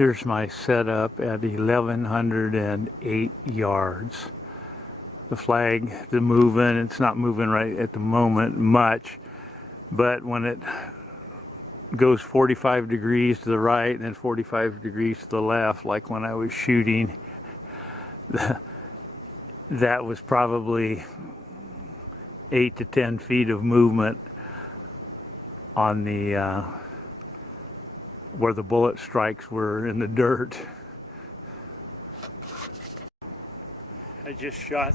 Here's my setup at 1108 yards. The flag is moving. It's not moving right at the moment much, but when it goes 45 degrees to the right and then 45 degrees to the left, like when I was shooting, that was probably 8 to 10 feet of movement on the where the bullet strikes were in the dirt. I just shot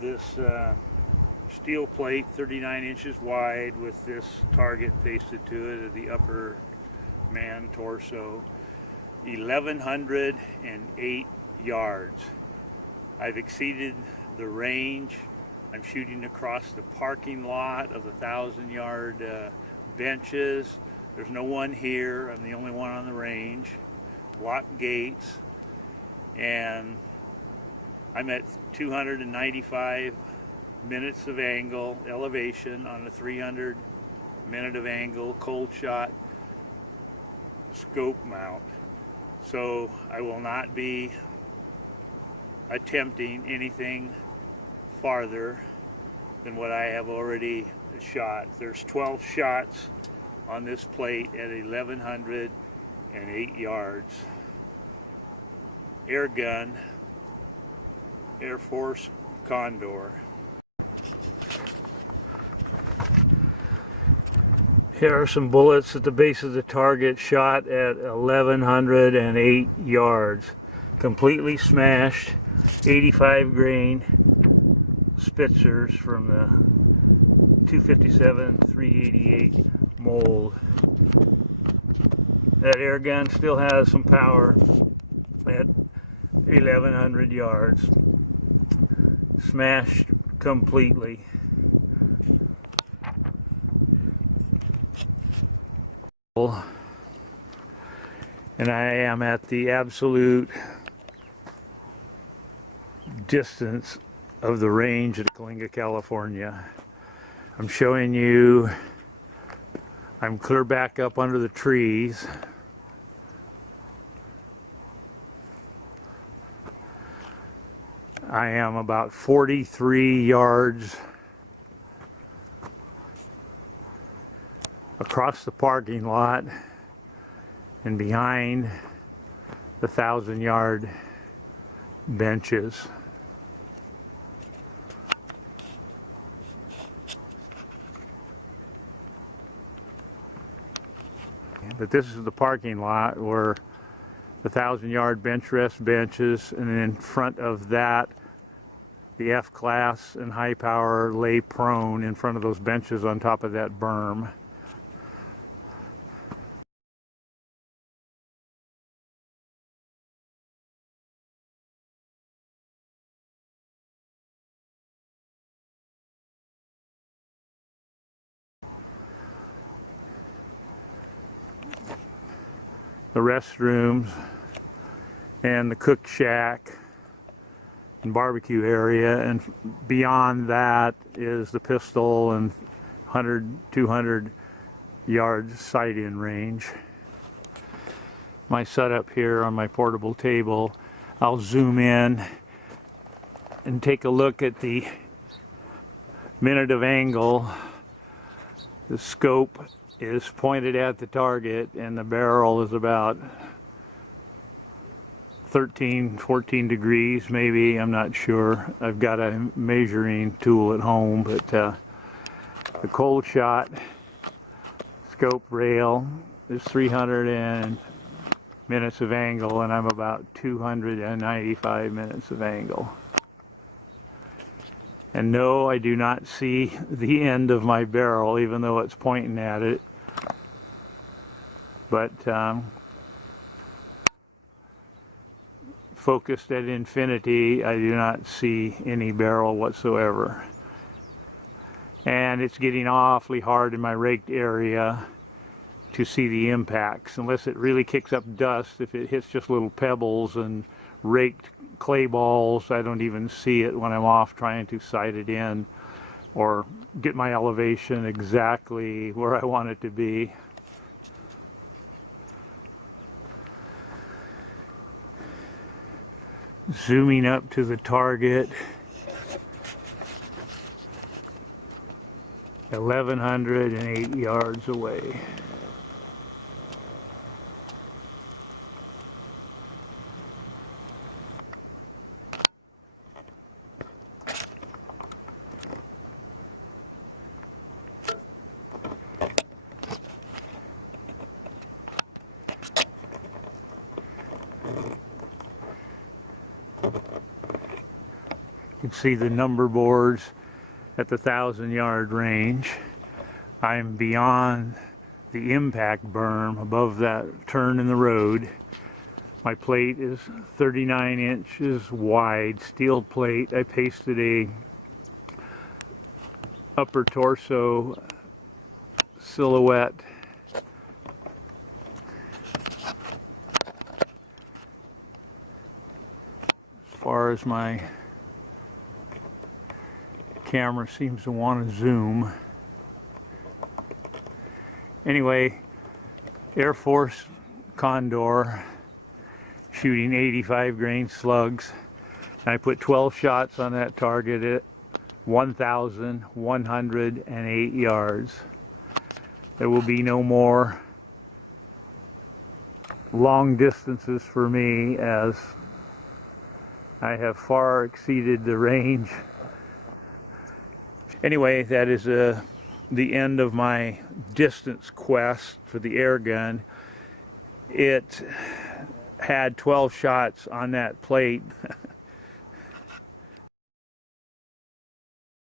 this steel plate 39 inches wide with this target pasted to it at the upper man torso. 1108 yards. I've exceeded the range. I'm shooting across the parking lot of the 1,000-yard benches. There's no one here. I'm the only one on the range. Locked gates. And I'm at 295 minutes of angle, elevation on a 300 minute of angle, cold shot scope mount. So I will not be attempting anything farther than what I have already shot. There's 12 shots on this plate at 1108 yards. Air gun, AirForce Condor. Here are some bullets at the base of the target, shot at 1108 yards. Completely smashed, 85 grain Spitzers from the 257 388 mold. That air gun still has some power at 1100 yards. Smashed completely. And I am at the absolute distance of the range at Kalinga, California. I'm showing you, I'm clear back up under the trees. I am about 43 yards across the parking lot and behind the 1,000-yard benches. But this is the parking lot where the 1,000-yard bench rest benches, and in front of that the F-class and high power lay prone in front of those benches on top of that berm. The restrooms and the cook shack and barbecue area, and beyond that is the pistol and 100-200 yards sight-in range. My setup here on my portable table, I'll zoom in and take a look at the minute of angle. The scope is pointed at the target and the barrel is about 13-14 degrees maybe, I'm not sure. I've got a measuring tool at home, but the cold shot scope rail is 300 minutes of angle, and I'm about 295 minutes of angle. And no, I do not see the end of my barrel, even though it's pointing at it. But focused at infinity, I do not see any barrel whatsoever. And it's getting awfully hard in my raked area to see the impacts, unless it really kicks up dust. If it hits just little pebbles and raked clay balls, I don't even see it when I'm off trying to sight it in or get my elevation exactly where I want it to be. Zooming up to the target, 1,108 yards away. You can see the number boards at the 1,000-yard range. I'm beyond the impact berm above that turn in the road. My plate is 39 inches wide, steel plate. I pasted a upper torso silhouette as far as my camera seems to want to zoom. Anyway, AirForce Condor, shooting 85 grain slugs, and I put 12 shots on that target at 1,108 yards. There will be no more long distances for me, as I have far exceeded the range. Anyway, that is the end of my distance quest for the air gun. It had 12 shots on that plate